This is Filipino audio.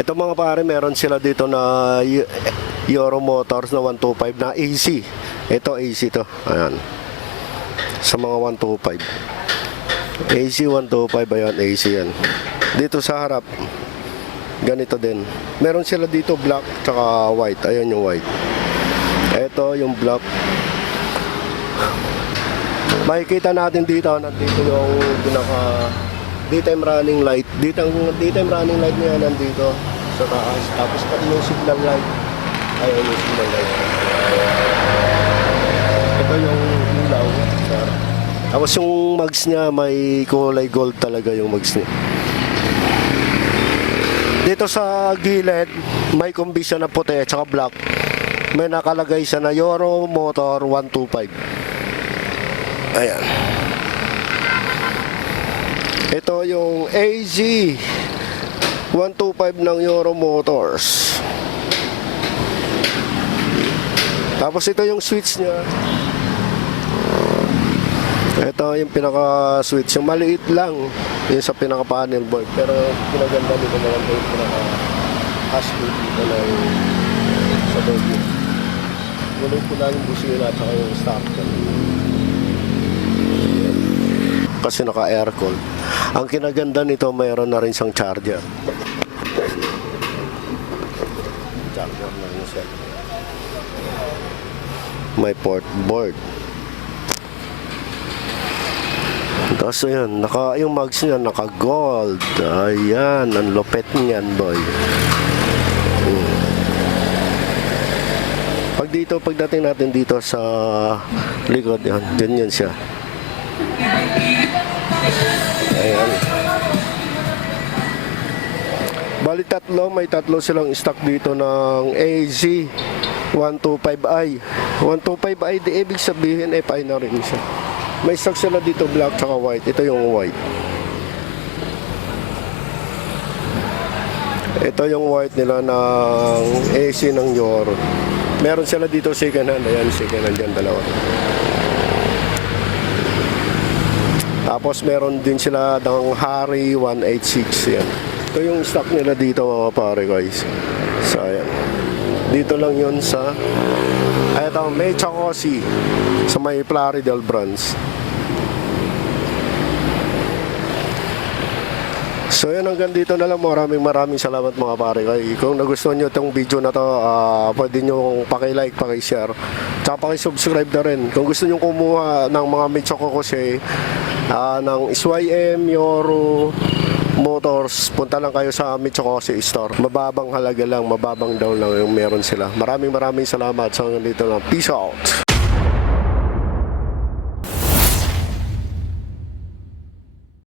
Ito mga pare, meron sila dito na Euro Motors na 125 na AC. Ito AC to. Ayan. Sa mga 125. AC 125, ayan, AC yan. Dito sa harap, ganito din. Meron sila dito black tsaka white. Ayan yung white. Ito yung black. Makikita natin dito, nandito yung pinaka daytime running light. Daytime running light niya nandito sa taas. Tapos pati yung signal light. Ayan yung signal light. Ito yung ilaw. Tapos yung mags niya may kulay gold talaga yung mags niya. Dito sa gilid may kombi siya na puti at saka black. May nakalagay siya na Euro Motor 125. Ayan. Ito yung AZ 125 ng Euro Motors. Tapos ito yung switch niya. Ito yung pinaka switch. Yung maliit lang yung sa pinaka panel board. Pero pinaganda nito naman yung pinaka husky dito ng sa board niya. Kulay po lang yung busina at saka yung stop. Kasi naka-aircon. Ang kinaganda nito, mayroon na rin siyang charger. Charger na rin siya. May port board. Tapos yun, yung mags niya, naka-gold. Ayan, ang lupet niyan, boy. Pagdating natin dito sa likod, yan, ganyan siya. Ayan. Bali may tatlo silang stock dito ng AZ 125i. 125i, di ibig sabihin FI na rin siya. May stock sila dito black tsaka white. Ito yung white. Ito yung white nila ng AC ng Euro. Meron sila dito second hand. Ayan, second hand yan, dalawa. Tapos meron din sila ng Harry 186 yan. Ito yung stock nila dito mga pare guys. So ayan. Dito lang yun sa ito, may Chacosi sa may Plaridel branch. So yan, hanggang dito na lang. Maraming salamat mga pare. Kung nagustuhan nyo itong video na to, pwede nyo paki-like, paki-share, tsaka paki-subscribe na rin. Kung gusto nyo kumuha ng mga Michikokoshi ng SYM Euro Motors, punta lang kayo sa Michikokoshi store. Mababang halaga lang, mababang down lang yung meron sila. Maraming salamat. So hanggang dito lang. Peace out.